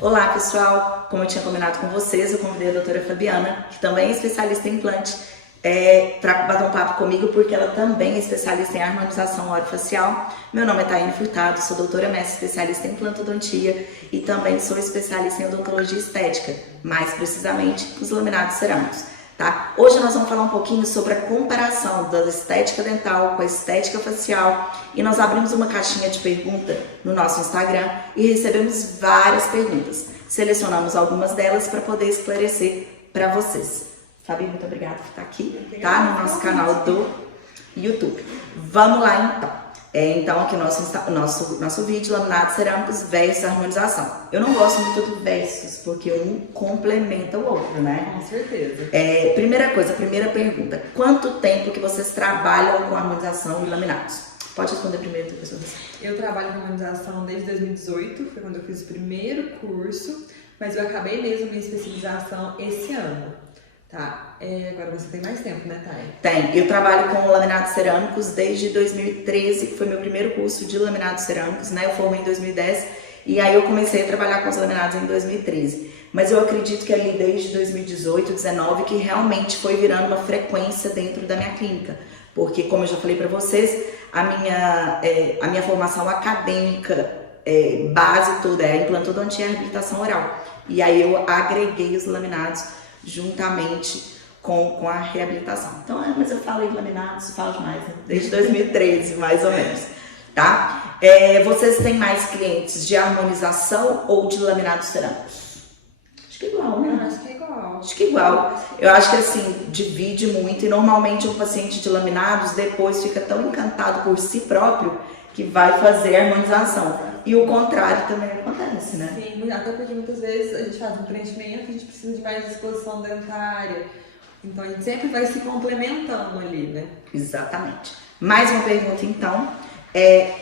Olá pessoal, como eu tinha combinado com vocês, eu convidei a doutora Fabiana, que também é especialista em implante, para bater um papo comigo, porque ela também é especialista em harmonização orofacial. Meu nome é Taine Furtado, sou doutora mestre especialista em implantodontia e também sou especialista em odontologia estética, mais precisamente os laminados cerâmicos. Tá? Hoje nós vamos falar um pouquinho sobre a comparação da estética dental com a estética facial e nós abrimos uma caixinha de pergunta no nosso Instagram e recebemos várias perguntas. Selecionamos algumas delas para poder esclarecer para vocês. Fabi, muito obrigada por estar aqui, tá? No nosso canal do YouTube. Vamos lá então. Então aqui o nosso vídeo, laminados cerâmicos versus harmonização. Eu não gosto muito do versus, porque um complementa o outro, né? Com certeza. Primeira coisa, primeira pergunta. Quanto tempo que vocês trabalham com harmonização e laminados? Pode responder primeiro, depois eu respondo. Eu trabalho com harmonização desde 2018, foi quando eu fiz o primeiro curso, mas eu acabei mesmo minha especialização esse ano. Tá, agora você tem mais tempo, né, Thay? Tem. Eu trabalho com laminados cerâmicos desde 2013, que foi meu primeiro curso de laminados cerâmicos, né? Eu formei em 2010 e aí eu comecei a trabalhar com os laminados em 2013. Mas eu acredito que ali desde 2018, 2019, que realmente foi virando uma frequência dentro da minha clínica. Porque, como eu já falei para vocês, a minha formação acadêmica base toda é a implantodontia e a reabilitação oral. E aí eu agreguei os laminados juntamente com a reabilitação. Então, mas eu falo em laminados, falo demais, né? Desde 2013, mais ou menos, tá? Vocês têm mais clientes de harmonização ou de laminados cerâmicos? Acho que é igual, né? Acho que é igual. Acho que é igual. Eu acho que assim, divide muito e normalmente um paciente de laminados depois fica tão encantado por si próprio que vai fazer a harmonização. E o contrário também acontece, né? Sim, até porque muitas vezes a gente faz um preenchimento e a gente precisa de mais disposição dentária. Então a gente sempre vai se complementando ali, né? Exatamente. Mais uma pergunta então.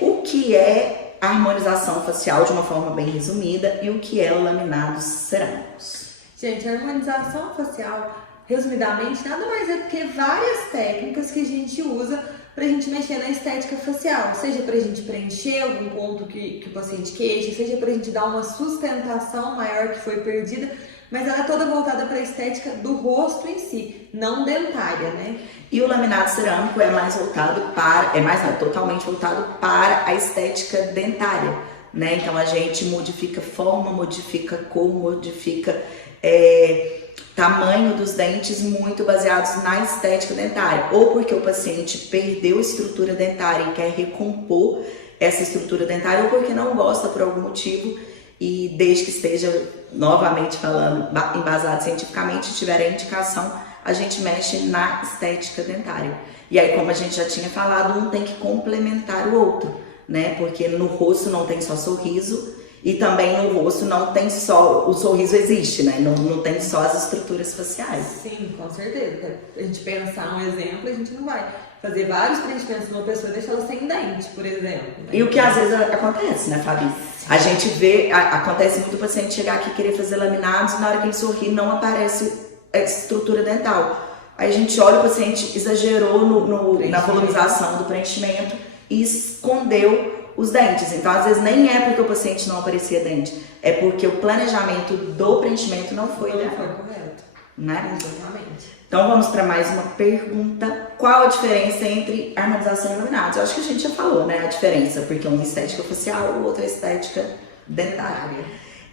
O que é harmonização facial de uma forma bem resumida e o que é laminados cerâmicos? Gente, a harmonização facial, resumidamente, nada mais é do que várias técnicas que a gente usa pra gente mexer na estética facial, seja pra gente preencher algum ponto que o paciente queixa, seja pra gente dar uma sustentação maior que foi perdida, mas ela é toda voltada para a estética do rosto em si, não dentária, né? E o laminado cerâmico é mais voltado para, totalmente voltado para a estética dentária, né? Então a gente modifica forma, modifica cor, modifica tamanho dos dentes muito baseados na estética dentária, ou porque o paciente perdeu estrutura dentária e quer recompor essa estrutura dentária, ou porque não gosta por algum motivo e desde que esteja, novamente falando, embasado cientificamente, tiver a indicação, a gente mexe na estética dentária. E aí, como a gente já tinha falado, um tem que complementar o outro, né? Porque no rosto não tem só sorriso, e também no rosto não tem só, o sorriso existe, né? Não tem só as estruturas faciais. Sim, com certeza. A gente pensar um exemplo, a gente não vai fazer vários preenchimentos numa pessoa e deixar ela sem dente, por exemplo. Né? E o que às vezes acontece, né, Fabi? A gente vê, acontece muito o paciente chegar aqui e querer fazer laminados e na hora que ele sorri não aparece a estrutura dental. Aí a gente olha, o paciente exagerou na volumização do preenchimento e escondeu os dentes. Então, às vezes, nem é porque o paciente não aparecia dente, é porque o planejamento do preenchimento não foi ideal. Não foi correto. Né? Exatamente. Então, vamos para mais uma pergunta. Qual a diferença entre harmonização e laminados? Eu acho que a gente já falou, né? A diferença, porque um é estética facial, o outro é estética dentária.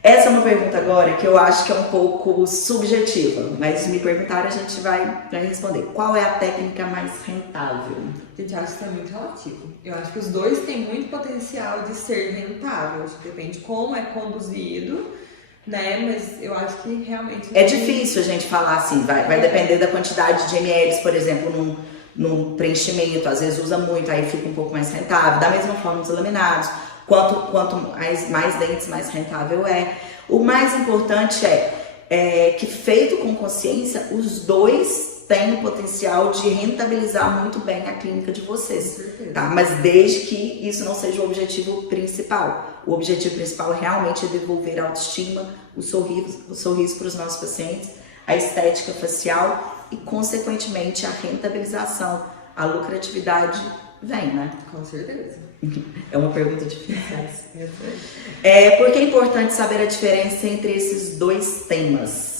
Essa é uma pergunta agora que eu acho que é um pouco subjetiva, mas se me perguntarem a gente vai responder. Qual é a técnica mais rentável? Gente, eu acho que isso é muito relativo. Eu acho que os dois têm muito potencial de ser rentável. Acho que depende de como é conduzido, né? Mas eu acho que realmente... É difícil a gente falar assim, vai depender da quantidade de ml, por exemplo, num preenchimento, às vezes usa muito, aí fica um pouco mais rentável. Da mesma forma os laminados. Quanto mais dentes, mais rentável é. O mais importante é que, feito com consciência, os dois têm o potencial de rentabilizar muito bem a clínica de vocês, tá? Mas desde que isso não seja o objetivo principal. O objetivo principal realmente é devolver a autoestima, o sorriso para os nossos pacientes, a estética facial e, consequentemente, a rentabilização, a lucratividade vem, né? Com certeza. É uma pergunta difícil. Por que é importante saber a diferença entre esses dois temas?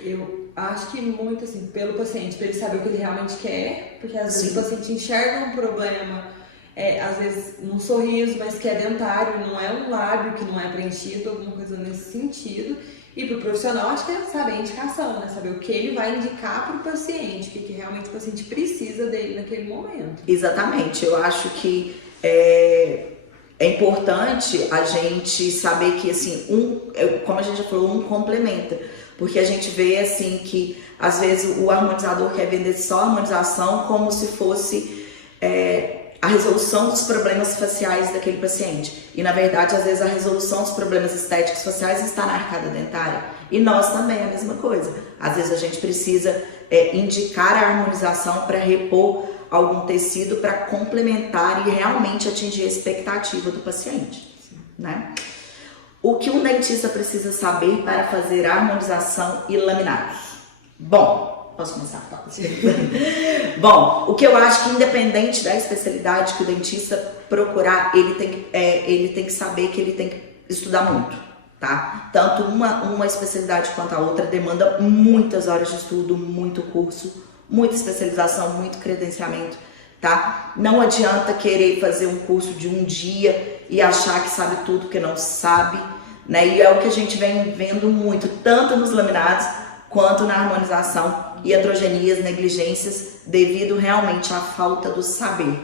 Eu acho que muito assim, pelo paciente, para ele saber o que ele realmente quer, porque às vezes o paciente enxerga um problema, às vezes num sorriso, mas que é dentário, não é um lábio que não é preenchido, alguma coisa nesse sentido. E para o profissional, acho que é saber a indicação, né? Saber o que ele vai indicar para o paciente, o que realmente o paciente precisa dele naquele momento. Exatamente, eu acho que é importante a gente saber que, assim, como a gente já falou, um complementa. Porque a gente vê, assim, que às vezes o harmonizador quer vender só a harmonização como se fosse a resolução dos problemas faciais daquele paciente. E, na verdade, às vezes a resolução dos problemas estéticos faciais está na arcada dentária. E nós também, a mesma coisa. Às vezes a gente precisa indicar a harmonização para repor algum tecido para complementar e realmente atingir a expectativa do paciente, né? O que um dentista precisa saber para fazer harmonização e laminados? Bom, posso começar? Bom, o que eu acho que independente da especialidade que o dentista procurar, ele tem que saber que ele tem que estudar muito, tá? Tanto uma especialidade quanto a outra demanda muitas horas de estudo, muito curso, muita especialização, muito credenciamento, tá? Não adianta querer fazer um curso de um dia e achar que sabe tudo que não sabe, né? E é o que a gente vem vendo muito, tanto nos laminados quanto na harmonização, iatrogenias, negligências, devido realmente à falta do saber.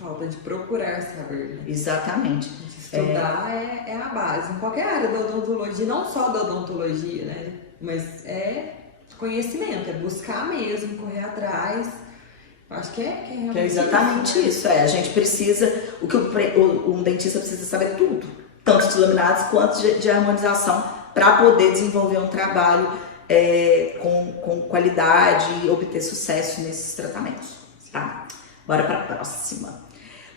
Falta de procurar saber, né? Exatamente. Estudar é a base, em qualquer área da odontologia, não só da odontologia, né? Mas é conhecimento, é buscar mesmo, correr atrás. Acho que é realmente exatamente isso. A gente precisa, o que um dentista precisa saber tudo, tanto de laminados quanto de harmonização, para poder desenvolver um trabalho com qualidade e obter sucesso nesses tratamentos, tá? Bora para a próxima.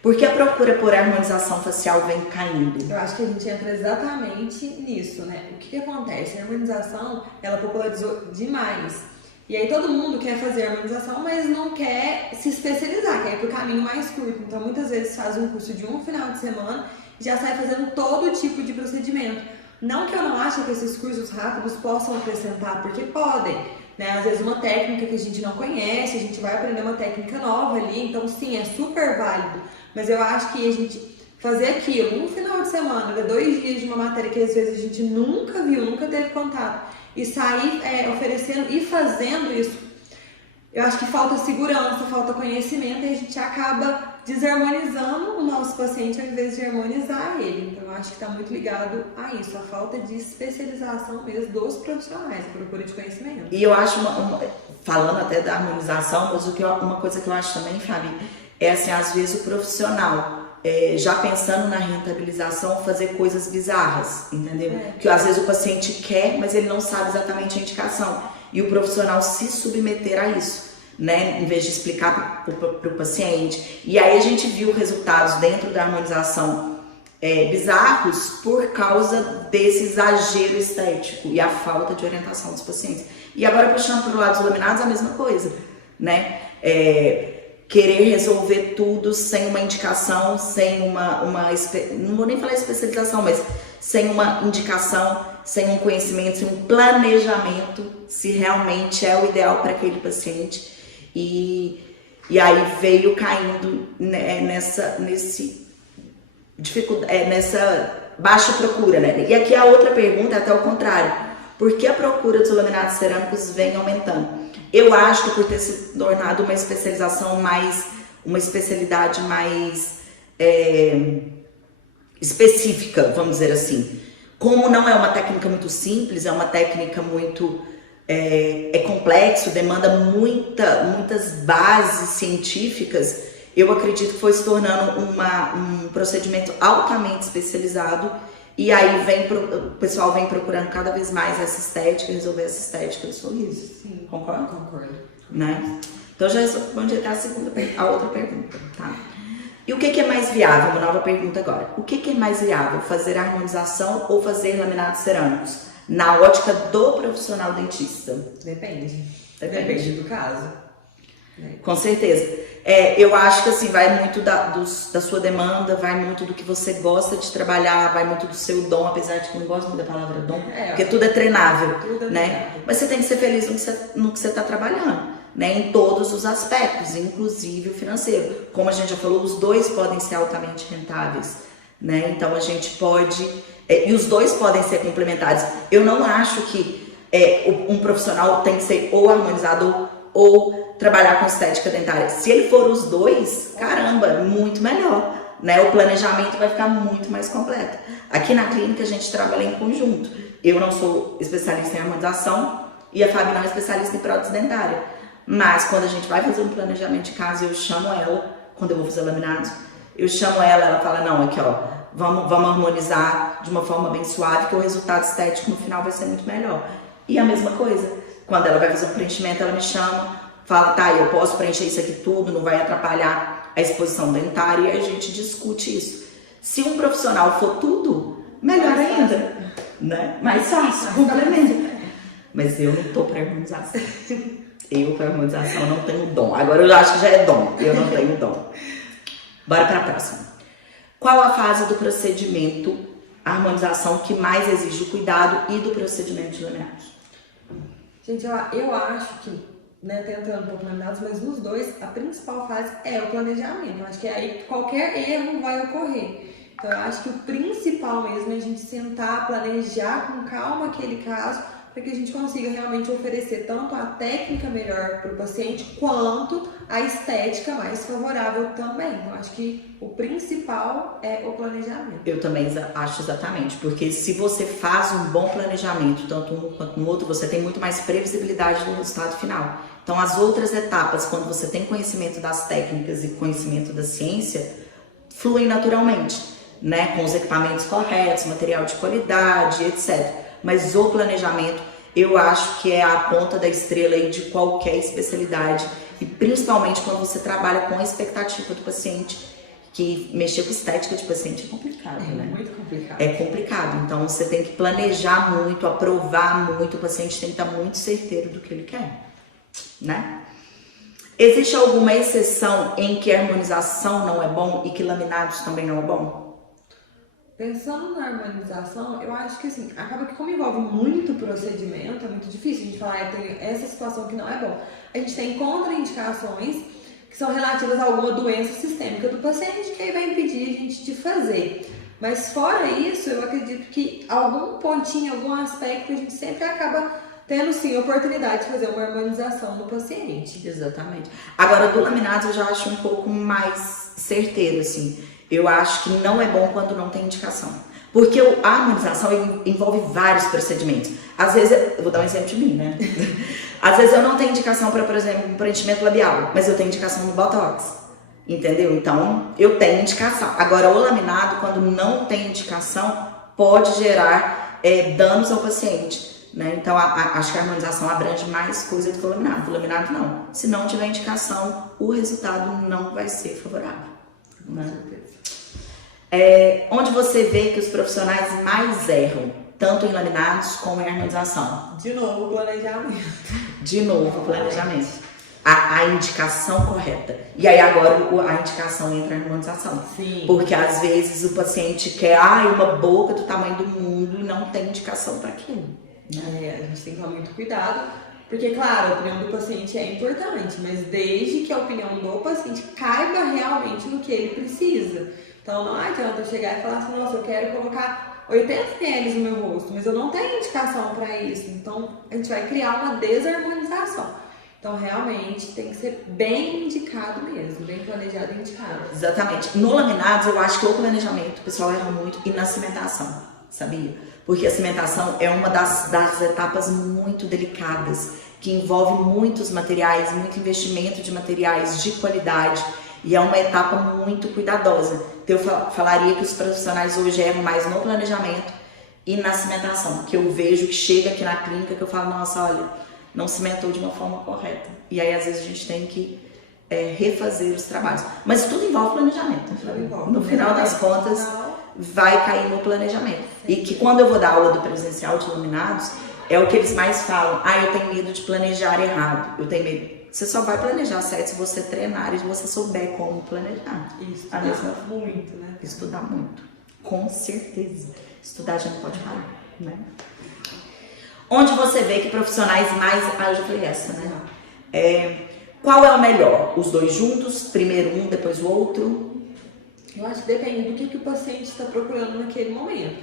Por que a procura por harmonização facial vem caindo? Eu acho que a gente entra exatamente nisso, né? O que acontece? A harmonização, ela popularizou demais. E aí todo mundo quer fazer harmonização, mas não quer se especializar, quer ir pro caminho mais curto. Então muitas vezes faz um curso de um final de semana e já sai fazendo todo tipo de procedimento. Não que eu não ache que esses cursos rápidos possam acrescentar, porque podem, né? Às vezes uma técnica que a gente não conhece, a gente vai aprender uma técnica nova ali, então sim, é super válido. Mas eu acho que a gente fazer aquilo um final de semana, 2 dias de uma matéria que às vezes a gente nunca viu, nunca teve contato, e sair oferecendo e fazendo isso, eu acho que falta segurança, falta conhecimento, e a gente acaba desarmonizando o nosso paciente ao invés de harmonizar ele. Então eu acho que está muito ligado a isso, a falta de especialização mesmo dos profissionais, procura de conhecimento. E eu acho, falando até da harmonização, mas uma coisa que eu acho também, Fabi, é assim, às vezes o profissional, já pensando na rentabilização, fazer coisas bizarras, entendeu? Que às vezes o paciente quer, mas ele não sabe exatamente a indicação. E o profissional se submeter a isso, né? Em vez de explicar para o paciente. E aí a gente viu resultados dentro da harmonização bizarros por causa desse exagero estético e a falta de orientação dos pacientes. E agora, puxando para o lado dos laminados, a mesma coisa, né? Querer resolver tudo sem uma indicação, sem não vou nem falar especialização, mas sem uma indicação, sem um conhecimento, sem um planejamento, se realmente é o ideal para aquele paciente. E aí veio caindo nessa baixa procura, né? E aqui a outra pergunta é até o contrário. Por que a procura dos laminados cerâmicos vem aumentando? Eu acho que por ter se tornado uma especialidade mais específica, vamos dizer assim. Como não é uma técnica muito simples, é uma técnica muito complexo, demanda muitas bases científicas, eu acredito que foi se tornando um procedimento altamente especializado. E aí o pessoal vem procurando cada vez mais essa estética, resolver essa estética do sorriso. Sim, concorda? Concordo. Né? Então já respondi a outra pergunta, tá? E o que é mais viável? Uma nova pergunta agora. O que é mais viável? Fazer harmonização ou fazer laminados cerâmicos? Na ótica do profissional dentista. Depende do caso. Com certeza. Eu acho que assim, vai muito da sua demanda, vai muito do que você gosta de trabalhar, vai muito do seu dom, apesar de que eu não gosto muito da palavra dom, porque tudo é treinável, né? Mas você tem que ser feliz no que você está trabalhando, né? Em todos os aspectos, inclusive o financeiro. Como a gente já falou, os dois podem ser altamente rentáveis, né? Então a gente pode... e os dois podem ser complementares. Eu não acho que um profissional tem que ser ou harmonizador ou trabalhar com estética dentária. Se ele for os dois, caramba, muito melhor, né? O planejamento vai ficar muito mais completo. Aqui na clínica a gente trabalha em conjunto. Eu não sou especialista em harmonização e a Fabi não é especialista em prótese dentária. Mas quando a gente vai fazer um planejamento de casa, eu chamo ela, quando eu vou fazer laminados, eu chamo ela fala, não, aqui ó, vamos harmonizar de uma forma bem suave, que o resultado estético no final vai ser muito melhor. E a mesma coisa, quando ela vai fazer um preenchimento, ela me chama, fala, tá, eu posso preencher isso aqui tudo, não vai atrapalhar a exposição dentária, e a gente discute isso. Se um profissional for tudo, melhor ainda, né? Mais fácil, complemento. Mas eu não tô pra harmonização. Eu pra harmonização não tenho dom. Agora eu acho que já é dom, eu não tenho dom. Bora pra próxima. Qual a fase do procedimento, a harmonização, que mais exige o cuidado e do procedimento de laminados? Gente, eu acho que, né, tentando um pouco laminados, mas nos dois, a principal fase é o planejamento. Eu acho que aí qualquer erro vai ocorrer. Então, eu acho que o principal mesmo é a gente sentar, planejar com calma aquele caso, para que a gente consiga realmente oferecer tanto a técnica melhor para o paciente, quanto a estética mais favorável também. Então, acho que o principal é o planejamento. Eu também acho exatamente, porque se você faz um bom planejamento, tanto um quanto no outro, você tem muito mais previsibilidade do resultado final. Então, as outras etapas, quando você tem conhecimento das técnicas e conhecimento da ciência, fluem naturalmente, né? Com os equipamentos corretos, material de qualidade, etc. Mas o planejamento, eu acho que é a ponta da estrela aí de qualquer especialidade, e principalmente quando você trabalha com a expectativa do paciente, que mexer com estética de paciente é complicado, né? É muito complicado. É complicado, então você tem que planejar muito, aprovar muito, o paciente tem que estar muito certeiro do que ele quer, né? Existe alguma exceção em que a harmonização não é bom e que laminados também não é bom? Pensando na harmonização, eu acho que assim, acaba que como envolve muito procedimento, é muito difícil a gente falar, tem essa situação que não é bom. A gente tem contraindicações que são relativas a alguma doença sistêmica do paciente, que aí vai impedir a gente de fazer. Mas fora isso, eu acredito que algum pontinho, algum aspecto, a gente sempre acaba tendo sim a oportunidade de fazer uma harmonização no paciente. Exatamente. Agora, do laminado eu já acho um pouco mais certeiro, assim. Eu acho que não é bom quando não tem indicação. Porque a harmonização envolve vários procedimentos. Às vezes, eu vou dar um exemplo de mim, né? Às vezes eu não tenho indicação para, por exemplo, um preenchimento labial, mas eu tenho indicação no Botox. Entendeu? Então, eu tenho indicação. Agora, o laminado, quando não tem indicação, pode gerar danos ao paciente, né? Então, acho que a harmonização abrange mais coisa do que o laminado. O laminado, não. Se não tiver indicação, o resultado não vai ser favorável, né? Onde você vê que os profissionais mais erram, tanto em laminados como em harmonização? De novo, planejamento. De novo, planejamento. A indicação correta. E aí agora a indicação entra na harmonização. Sim. Porque às vezes o paciente quer uma boca do tamanho do mundo e não tem indicação para aquilo. A gente tem que tomar muito cuidado. Porque, claro, a opinião do paciente é importante, mas desde que a opinião do paciente caiba realmente no que ele precisa. Então não adianta eu chegar e falar assim, nossa, eu quero colocar 80 ml no meu rosto, mas eu não tenho indicação para isso. Então a gente vai criar uma desarmonização. Então realmente tem que ser bem indicado mesmo, bem planejado e indicado. Exatamente. No laminados eu acho que o planejamento, o pessoal erra muito, e na cimentação, sabia? Porque a cimentação é uma das etapas muito delicadas, que envolve muitos materiais, muito investimento de materiais de qualidade, e é uma etapa muito cuidadosa. Então eu falaria que os profissionais hoje erram mais no planejamento e na cimentação, que eu vejo que chega aqui na clínica que eu falo, nossa, olha, não cimentou de uma forma correta. E aí às vezes a gente tem que refazer os trabalhos. Mas tudo envolve planejamento. No final das contas, vai cair no planejamento. E que quando eu vou dar aula do presencial de laminados, é o que eles mais falam. Eu tenho medo de planejar errado. Eu tenho medo. você só vai planejar certo se você treinar e se você souber como planejar. Isso, A mesma... muito, né? Estudar muito, com certeza. Estudar já não pode parar, né? Onde você vê que profissionais mais... Ah, eu já falei essa, né? Qual é o melhor? Os dois juntos? Primeiro um, depois o outro? Eu acho que depende do que o paciente está procurando naquele momento.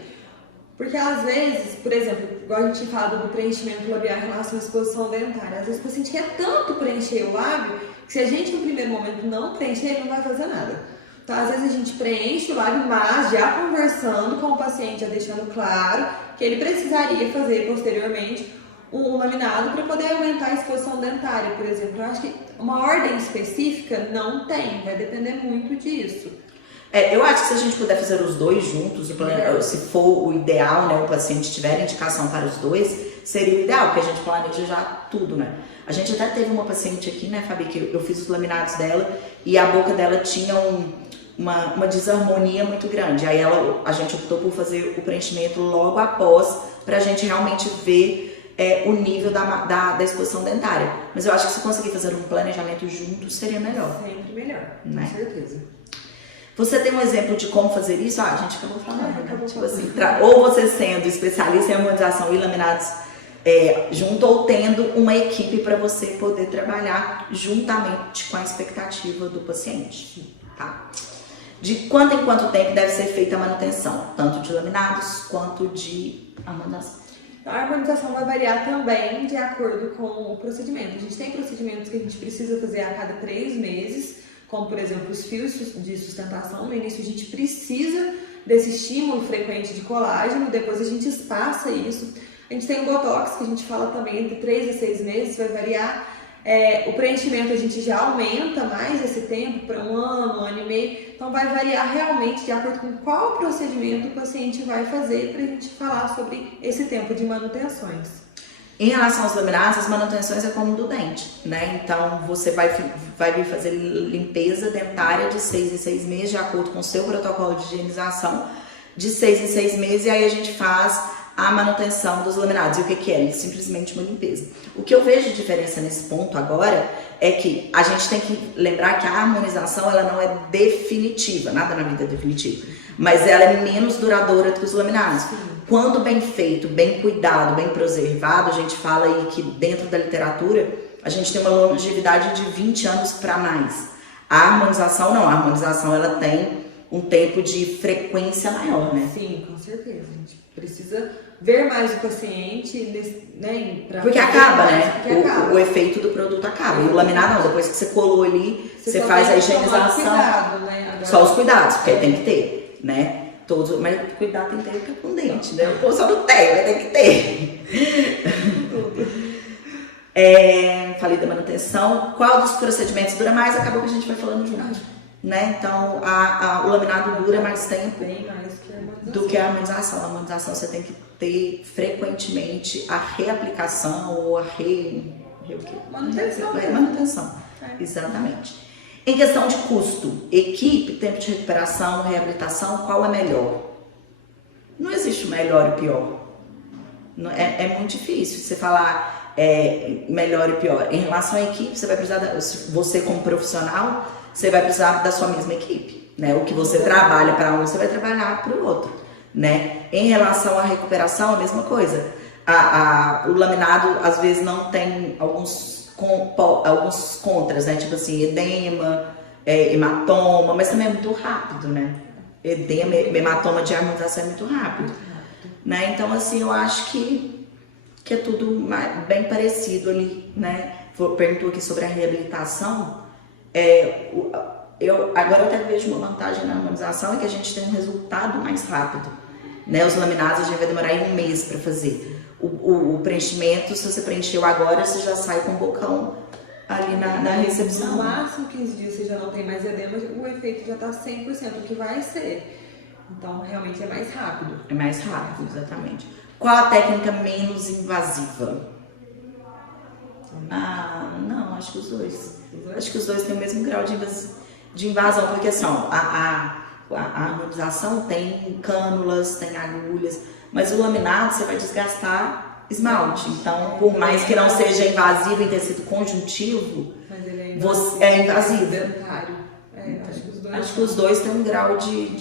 Porque às vezes, por exemplo, igual a gente fala do preenchimento labial em relação à exposição dentária, às vezes o paciente quer tanto preencher o lábio que se a gente no primeiro momento não preencher, ele não vai fazer nada. Então às vezes a gente preenche o lábio, mas já conversando com o paciente, já deixando claro que ele precisaria fazer posteriormente um laminado para poder aumentar a exposição dentária, por exemplo. Eu acho que uma ordem específica não tem, vai depender muito disso. Eu acho que se a gente puder fazer os dois juntos, se for o ideal, né, o paciente tiver indicação para os dois, seria o ideal, porque a gente planeja já tudo, né? A gente até teve uma paciente aqui, né, Fabi, que eu fiz os laminados dela e a boca dela tinha uma desarmonia muito grande. Aí a gente optou por fazer o preenchimento logo após, pra gente realmente ver o nível da exposição dentária. Mas eu acho que se conseguir fazer um planejamento junto, seria melhor. Sempre melhor, né? Com certeza. Você tem um exemplo de como fazer isso? A gente acabou falando, né? Tipo assim, ou você sendo especialista em harmonização e laminados junto, ou tendo uma equipe para você poder trabalhar juntamente com a expectativa do paciente, tá? De quanto em quanto tempo deve ser feita a manutenção, tanto de laminados quanto de harmonização? A harmonização vai variar também de acordo com o procedimento. A gente tem procedimentos que a gente precisa fazer a cada 3 meses, como por exemplo os fios de sustentação. No início a gente precisa desse estímulo frequente de colágeno, depois a gente espaça isso. A gente tem o Botox, que a gente fala também entre 3 a 6 meses, vai variar. O preenchimento a gente já aumenta mais esse tempo para 1 ano, 1 ano e meio. Então vai variar realmente de acordo com qual procedimento o paciente vai fazer para a gente falar sobre esse tempo de manutenções. Em relação aos laminados, as manutenções é como do dente, né? Então você vai vir fazer limpeza dentária de 6 em 6 meses, de acordo com o seu protocolo de higienização, de 6 em 6 meses, e aí a gente faz a manutenção dos laminados. E o que é? Simplesmente uma limpeza. O que eu vejo de diferença nesse ponto agora é que a gente tem que lembrar que a harmonização ela não é definitiva, nada na vida é definitivo, mas ela é menos duradoura do que os laminados. Quando bem feito, bem cuidado, bem preservado, a gente fala aí que dentro da literatura a gente tem uma longevidade de 20 anos para mais. A harmonização não, a harmonização ela tem um tempo de frequência maior, né? Sim, com certeza. A gente precisa ver mais o paciente, né? Porque acaba, né? O efeito do produto acaba. E o laminado não, depois que você colou ali, você faz a higienização. Cuidado, né? Agora, só os cuidados, porque tem que ter, né? Todos, mas cuidado tem que ter com dente, né? O povo só não tem, mas tem que ter. Falei da manutenção. Qual dos procedimentos dura mais? Acabou que a gente vai falando junto. Né? Então, o laminado dura mais tempo do que a harmonização. A harmonização você tem que ter frequentemente a reaplicação ou a manutenção. Exatamente. Em questão de custo, equipe, tempo de recuperação, reabilitação, qual é melhor? Não existe melhor e pior. É muito difícil você falar melhor e pior. Em relação à equipe, você vai precisar, você como profissional, você vai precisar da sua mesma equipe, né? O que você trabalha para um, você vai trabalhar para o outro, né? Em relação à recuperação, a mesma coisa. O laminado, às vezes, não tem alguns contras, né? Tipo assim, edema, hematoma, mas também é muito rápido, né? Edema, hematoma de harmonização é muito rápido, né? Então, assim, eu acho que é tudo bem parecido ali, né? Perguntou aqui sobre a reabilitação. Agora eu até vejo uma vantagem na harmonização, é que a gente tem um resultado mais rápido, né? Os laminados a gente vai demorar 1 mês para fazer. O preenchimento, se você preencheu agora, você já sai com o bocão ali na recepção. No máximo 15 dias você já não tem mais edema, o efeito já está 100%, o que vai ser. Então, realmente é mais rápido. É mais rápido, exatamente. Qual a técnica menos invasiva? Não, acho que os dois. Acho que os dois têm o mesmo grau de invasão, porque assim, a harmonização tem cânulas, tem agulhas, mas o laminado você vai desgastar esmalte. Então, por mais que não seja invasivo em tecido conjuntivo, Mas ele é é invasivo. dentário. Acho que os dois têm um grau de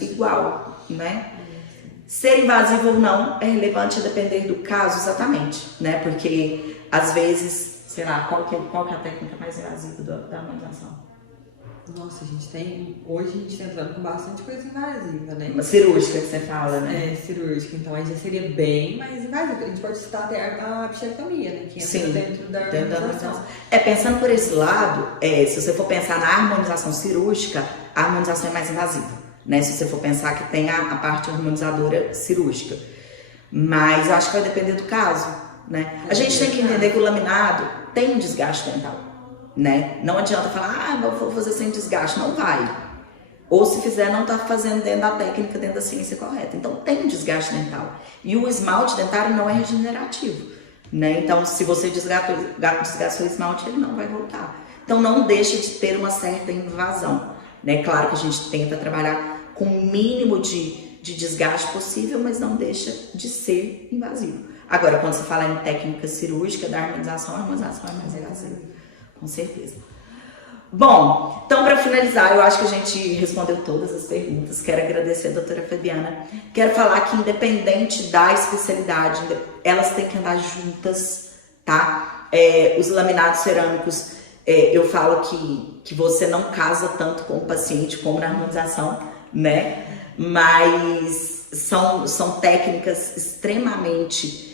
igual, né? Ser invasivo ou não é relevante a depender do caso, exatamente, né? Porque às vezes, sei lá, qual que é a técnica mais invasiva da harmonização? Nossa, hoje a gente tá entrando com bastante coisa invasiva, né? Uma cirúrgica que você fala, né? É, cirúrgica, então aí já seria bem mais invasiva. A gente pode citar até a bichectomia, né? Que entra dentro da harmonização. Pensando por esse lado, se você for pensar na harmonização cirúrgica, a harmonização é mais invasiva, né? Se você for pensar que tem a parte harmonizadora cirúrgica. Mas eu acho que vai depender do caso, né? A gente tem que entender que o laminado tem um desgaste dental. Né? Não adianta falar, eu vou fazer sem desgaste, não vai. Ou se fizer, não está fazendo dentro da técnica, dentro da ciência correta. Então tem um desgaste dental. E o esmalte dentário não é regenerativo, né? Então se você desgastou o esmalte, ele não vai voltar. Então não deixa de ter uma certa invasão, né? Claro que a gente tenta trabalhar com o mínimo de desgaste possível, mas não deixa de ser invasivo. Agora, quando você fala em técnica cirúrgica da harmonização, a harmonização é mais invasiva. Com certeza. Bom, então para finalizar, eu acho que a gente respondeu todas as perguntas. Quero agradecer a doutora Fabiana. Quero falar que independente da especialidade, elas têm que andar juntas, tá? Os laminados cerâmicos, eu falo que você não casa tanto com o paciente como na harmonização, né? Mas são técnicas extremamente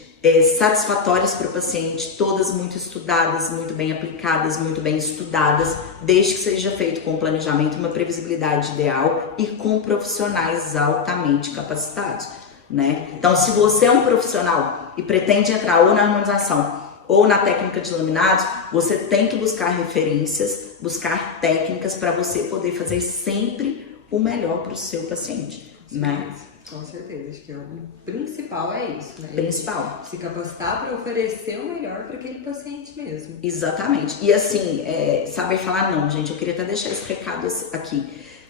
satisfatórias para o paciente, todas muito estudadas, muito bem aplicadas, muito bem estudadas, desde que seja feito com planejamento, uma previsibilidade ideal e com profissionais altamente capacitados, né? Então, se você é um profissional e pretende entrar ou na harmonização ou na técnica de laminados, você tem que buscar referências, buscar técnicas para você poder fazer sempre o melhor para o seu paciente, né? Com certeza, acho que o principal é isso, né? Principal. Se capacitar para oferecer o melhor para aquele paciente mesmo. Exatamente. E assim, saber falar não, gente. Eu queria até deixar esse recado aqui.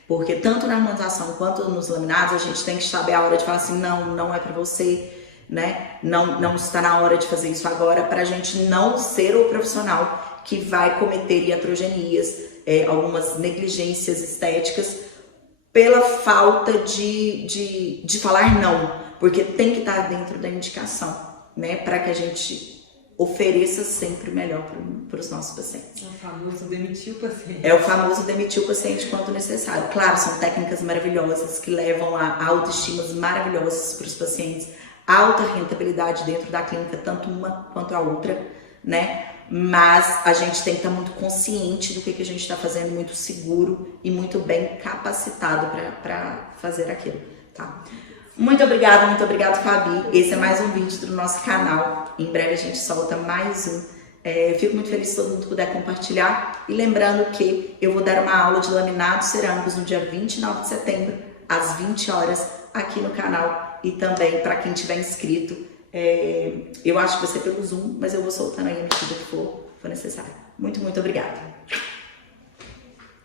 Porque tanto na harmonização quanto nos laminados, a gente tem que saber a hora de falar assim, não é para você, né? Não está na hora de fazer isso agora, para a gente não ser o profissional que vai cometer iatrogenias, algumas negligências estéticas, pela falta de falar não, porque tem que estar dentro da indicação, né, para que a gente ofereça sempre o melhor para os nossos pacientes. É o famoso demitir o paciente. É o famoso demitir o paciente quando necessário. Claro, são técnicas maravilhosas que levam a autoestimas maravilhosas para os pacientes, alta rentabilidade dentro da clínica, tanto uma quanto a outra, né? Mas a gente tem que estar muito consciente do que a gente está fazendo, muito seguro e muito bem capacitado para fazer aquilo, tá? Muito obrigada, Fabi. Esse é mais um vídeo do nosso canal. Em breve a gente solta mais um. Fico muito feliz se todo mundo puder compartilhar. E lembrando que eu vou dar uma aula de laminados cerâmicos no dia 29 de setembro, às 20 horas, aqui no canal. E também para quem tiver inscrito, eu acho que vai ser pelo Zoom, mas eu vou soltando aí a medida que for necessário. Muito obrigada.